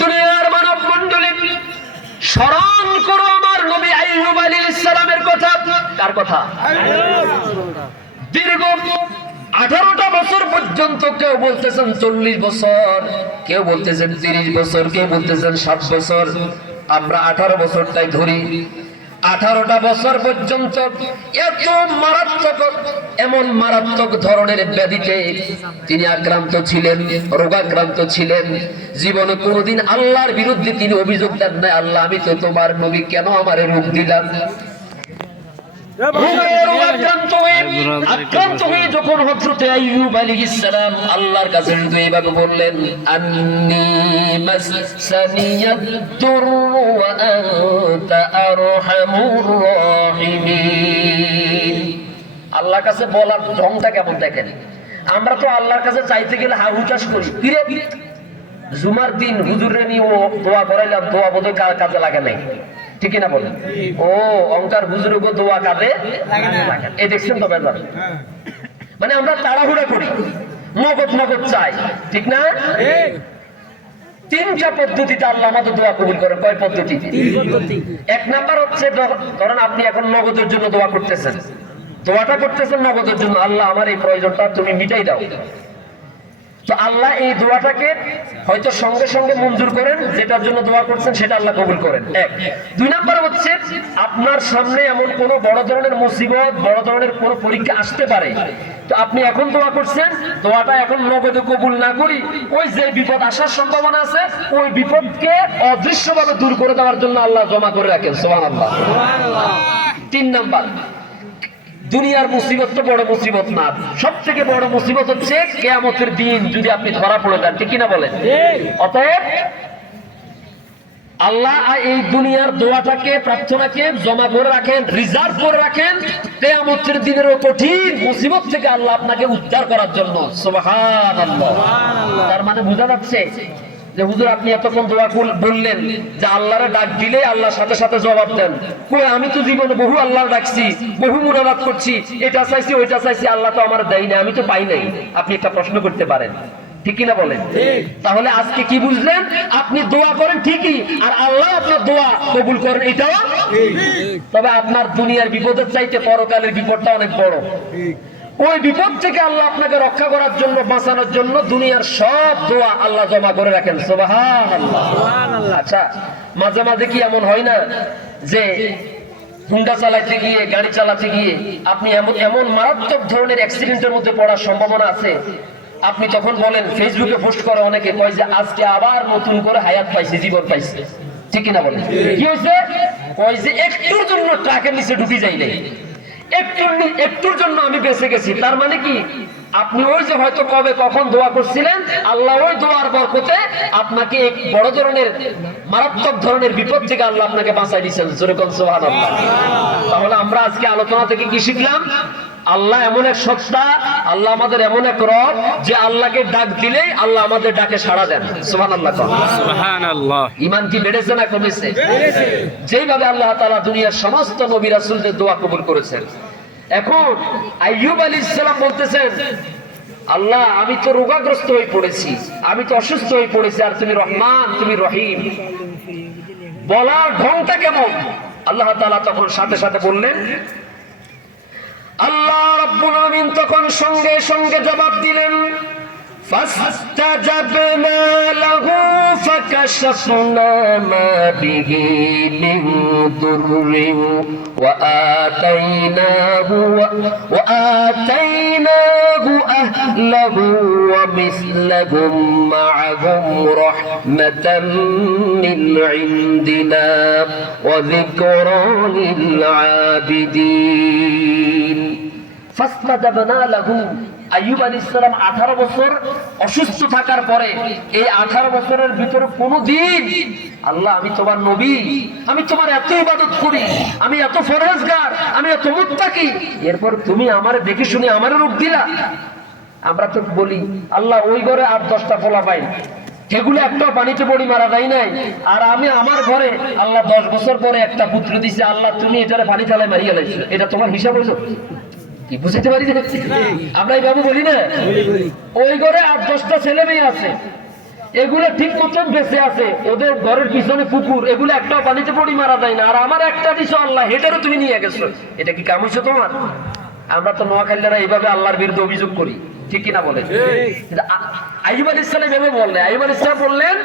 দুনিয়ার মানব মণ্ডলী স্মরণ করো আমার নবী আইয়ুব আলাইহিস সালামের কথা। কার কথা? দীর্ঘ 18টা বছর পর্যন্ত, কেউ বলতেছেন 40 বছর, কেউ বলতেছেন 30 বছর, কেউ বলতেছেন 7 বছর। আমরা 18 বছরটাই ধরি। 18টা বছর পর্যন্ত এত মারাত্মক, এমন মারাত্মক ধরনের ব্যাধিতে তিনি আক্রান্ত ছিলেন, রোগাক্রান্ত ছিলেন। জীবনে কোনোদিন আল্লাহর বিরুদ্ধে তিনি অভিযোগ দেন না, আল্লাহ আমি তো তোমার নবী, কেন আমারে রোগ দিলাম? আক্রান্ত হয়ে যখন হযরত আইয়ুব আলাইহিস সালাম আল্লাহর কাছে এইভাবে বললেন, আন্নী মাসসানিয়াদ-দুররু ওয়া আনতা আরহামুর রাহিমিন। আল্লাহর কাছে বলার ঢংটা কেমন দেখেন। আমরা তো আল্লাহর কাছে চাইতে গেলে হাহুচাস করি। ফিরে জুমার দিন হুজুরে নিয়ে দোয়া করাইলাম, দোয়া বোধহয় কাজে লাগে নাই, ঠিক না বলেন? ও অঙ্কার হুজুর দোয়া কাঁদে এই দেখছেন তো ব্যাপার। মানে আমরা তাড়াহুড়া করি, নগদ নগদ চাই, ঠিক না? 3টা পদ্ধতিতে আল্লাহ আমাদের দোয়া কবুল করেন। কয় পদ্ধতি? 3 পদ্ধতি। 1 নাম্বার হচ্ছে, ধরেন আপনি এখন নগদের জন্য দোয়া করতেছেন, দোয়াটা করতেছেন নগদের জন্য, আল্লাহ আমার এই প্রয়োজনটা তুমি মিটাই দাও। তো আল্লাহ এই দোয়াটাকে হয়তো সঙ্গে সঙ্গে মঞ্জুর করেন, যেটার জন্য দোয়া করছেন সেটা আল্লাহ কবুল করেন। 1। 2 নাম্বার হচ্ছে, আপনার সামনে এমন কোনো বড় ধরনের মুসিবত, বড় ধরনের কোনো পরীক্ষা আসতে পারে, তো আপনি এখন দোয়া করছেন, দোয়াটা এখন নগদে কবুল না করি, ওই যে বিপদ আসার সম্ভাবনা আছে, ওই বিপদকে অদৃশ্যভাবে দূর করে দেওয়ার জন্য আল্লাহ জমা করে রাখেন। সুবহানাল্লাহ। 3 নাম্বার, দুনিয়ার মুসিবত তো বড় মুসিবত না, সব থেকে বড় মুসিবত হচ্ছে কিয়ামতের দিন যদি আপনি ধরা পড়ে যান, ঠিক কিনা বলেন? অতএব আল্লাহ এই দুনিয়ার দোয়াটাকে, প্রার্থনাকে জমা করে রাখেন, রিজার্ভ করে রাখেন কিয়ামতের দিনের কঠিন মুসিবত থেকে আল্লাহ আপনাকে উদ্ধার করার জন্য। সুবহানাল্লাহ। তার মানে বোঝা যাচ্ছে যে হুজুর আপনি এতক্ষণ দোয়া বললেন যে আল্লাহরে ডাক দিলে আল্লাহ সাথে সাথে জবাব দেন। কই, আমি তো জীবনে বহু আল্লাহর ডাকছি, বহু মুনাজাত করছি, এটা চাইছি ওইটা চাইছি, আল্লাহ তো আমার দেয় না, আমি তো পাই নাই। আপনি একটা প্রশ্ন করতে পারেন, ঠিক কিনা বলেন? তাহলে আজকে কি বুঝলেন? আপনি দোয়া করেন ঠিকই, আর আল্লাহ আপনার দোয়া কবুল করেন এটাও। তবে আপনার দুনিয়ার বিপদের চাইতে পরকালের বিপদটা অনেক বড়। ওই বিপদ থেকে আল্লাহ আপনাকে রক্ষা করার জন্য, বাঁচানোর জন্য দুনিয়ার সব দোয়া আল্লাহ জমা করে রাখেন। সুবহানাল্লাহ। আচ্ছা, মাঝে মাঝে কি এমন হয় না যে হুন্ডা চালাতে গিয়ে, গাড়ি চালাতে গিয়ে আপনি এমন মারাত্মক ধরনের অ্যাক্সিডেন্টের মধ্যে পড়ার সম্ভাবনা আছে, আপনি তখন বলেন, ফেসবুকে পোস্ট করে অনেকে, কয় যে আজকে আবার নতুন করে হায়াত পাইছে, জীবন পাইছে, ঠিক কিনা বলেন? কি হয়েছে? কয় যে একটুর জন্য ট্রাকের নিচে ঢুকে যাইলে, একটুর জন্য আমি বেঁচে গেছি। তার মানে কি, আপনি ওই যে হয়তো কবে কখন দোয়া করছিলেন, আল্লাহ ওই দোয়ার বরকতে আপনাকে এক বড় ধরনের মারাত্মক ধরনের বিপদ থেকে আল্লাহ আপনাকে বাঁচাই দিয়েছেন। যেরকম সুবহানাল্লাহ। তাহলে আমরা আজকে আলোচনা থেকে কি শিখলাম? আল্লাহ এমন এক সত্তা, আল্লাহ আমাদের এমন এক রব, যে আল্লাহকে ডাক দিলেই আল্লাহ আমাদের ডাকে সাড়া দেন। সুবহানাল্লাহ। সুবহানাল্লাহ। ঈমান কি বেড়েছে না কমেছে? বেড়েছে। যেইভাবে আল্লাহ তাআলা দুনিয়ার সমস্ত নবী রাসূলদের দোয়া কবুল করেছেন। এখন আইয়ুব আলাইহিস সালাম বলতেছেন, আল্লাহ আমি তো রোগাগ্রস্ত হয়ে পড়েছি, আমি তো অসুস্থ হয়ে পড়েছি, আর তুমি রহমান, তুমি রহিম। বলার ঢংটা কেমন? আল্লাহ তাআলা তখন সাথে সাথে বললেন, আল্লাহ রাব্বুল আলামিন তখন সঙ্গে সঙ্গে জবাব দিলেন, ফাস্তাজাবনা লাহু ফাকাশাফনা মা বিহি মিন দুররিন ওয়া আতাইনাহু আহলাহু ওয়া মিসলাহুম মা'আহুম রাহমাতাম মিন ইনদিনা ওয়া যিকরা লিল আবিদিন। ফাস্তাজাবনা লাহু, আইয়ুব আলাইহিস সালাম 18 বছর অসুস্থ থাকার পরে, এই 18 বছরের ভিতরে কোনদিন আল্লাহ আমি তোমার নবী, আমি তোমার এত ইবাদত করি, আমি এত ফরজগার, আমি এত মুত্তাকি, এরপর তুমি আমারে দেখে শুনে আমারে রোগ দিলা। আমরা তো বলি আল্লাহ ওই ঘরে 8-10টা পোলা পাই, এগুলো একটা পানিতে পড়ি মারা যায় নাই। আর আমি আমার ঘরে আল্লাহ 10 বছর পরে একটা পুত্র দিছে, আল্লাহ তুমি এটারে পানি ফেলায় মারিয়ে লাইছো, এটা তোমার হিসাব হইছো? কি বুঝতে পারি যে আমরা এইভাবে বলি না। ওই ঘরে 8-10টা ছেলে মেয়ে আছে, এগুলো ঠিক মতন বেঁচে আছে, ওদের ঘরের পিছনে পুকুর, এগুলো একটাও পানিতে পড়ি মারা যায় না। আর আমার একটা দিছো আল্লাহ, এটারও তুমি নিয়ে গেছো, এটা কি কাম হইছে তোমার? আমরা তো নোয়াখালীরা এইভাবে আল্লাহর বিরুদ্ধে অভিযোগ করি, ঠিক কিনা বলেন? আইয়ুব আলাইহিস সালাম এভাবে বললেন, আইয়ুব আলাইহিস সালাম বললেন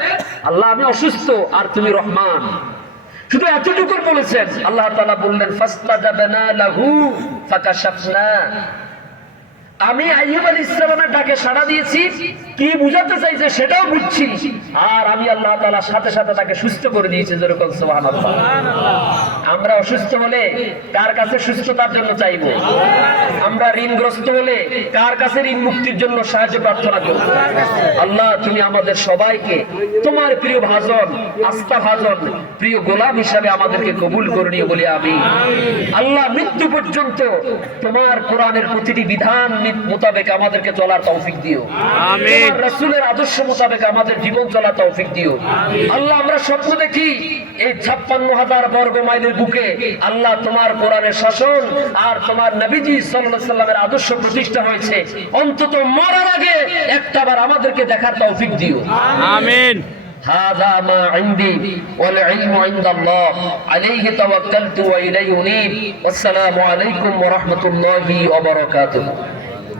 আল্লাহ আমি অসুস্থ আর তুমি রহমান, শুধু এতটুকু বলেছেন। আল্লাহ তাআলা বললেন ফাস্তাজাবনা লাহু ফাকাশাফনা, আমি আইয়ুব আলাইহিস সালামের ডাকে সাড়া দিয়েছি, কি বুঝাতে চাইছে সেটাও বুঝছি, আর আমি আল্লাহ তাআলা সাথে সাথে তাকে সুস্থ করে দিয়েছি। যেরকম সুবহানাল্লাহ। আমরা অসুস্থ হলে কার কাছে সুস্থতার জন্য চাইবো? আমরা ঋণগ্রস্ত হলে কার কাছে ঋণ মুক্তির জন্য সাহায্য প্রার্থনা করব? আল্লাহ তুমি আমাদের সবাইকে তোমার প্রিয় ভাজন, আস্থা ভাজন, প্রিয় গোলাম হিসাবে আমাদেরকে কবুল করে নিও বলি আমি। আল্লাহ মৃত্যু পর্যন্ত তোমার কোরআনের প্রতিটি বিধান মোতাবেক আমাদেরকে চলার তৌফিক দিও। আমিন। তোমার রাসূলের আদর্শ মোতাবেক আমাদের জীবন চলার তৌফিক দিও। আল্লাহ আমরা স্বপ্ন দেখি এই 56,000 বর্গ মাইলের বুকে আল্লাহ তোমার কোরআনের শাসন আর তোমার নবীজি সাল্লাল্লাহু আলাইহি সাল্লামের আদর্শ প্রতিষ্ঠা হয়েছে, অন্তত মরার আগে একটাবার আমাদেরকে দেখার তৌফিক দিও। আমিন। هذا ما عندي والعلم عند الله عليه توكلت وإليه أنيب والسلام عليكم ورحمة الله وبركاته.